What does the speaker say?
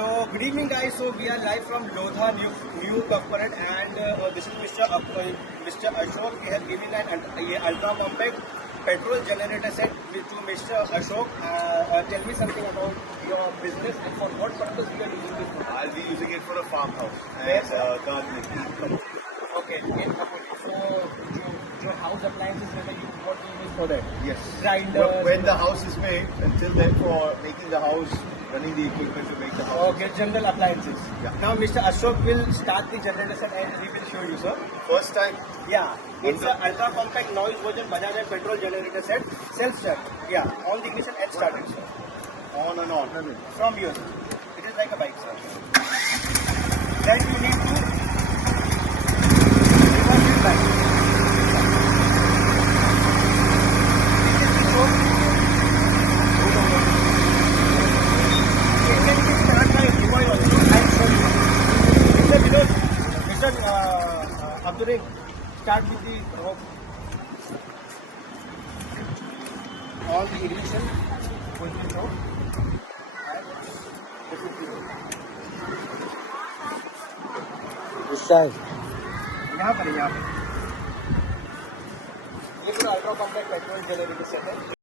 So good evening guys. So we are live from Lodha new corporate and this is Mr. Ashok. He has given an ultra compact petrol generator set to Mr. Ashok. Tell me something about your business and for what purpose you are using this product. I'll be using it for a farmhouse Yes, and gardening. Okay. So your house appliances whether you what you use for that? Yes. Grinder. When the house is made, until then for making the house, running the equipment to make the house. Okay, general appliances. Yeah. Now Mr. Ashok will start the generator set and he will show you, sir. First time, Yeah, it's an ultra compact noise version Bajaj and petrol generator set, self start. Yeah, on the ignition and started, sir. on and on. From you, sir. It is like a bike, sir. Then you need to reverse it back. Abdullah, start with the rope. On the ignition, push the rope. इस side यहाँ पर ये पूरा ultra compact petrol generator set है.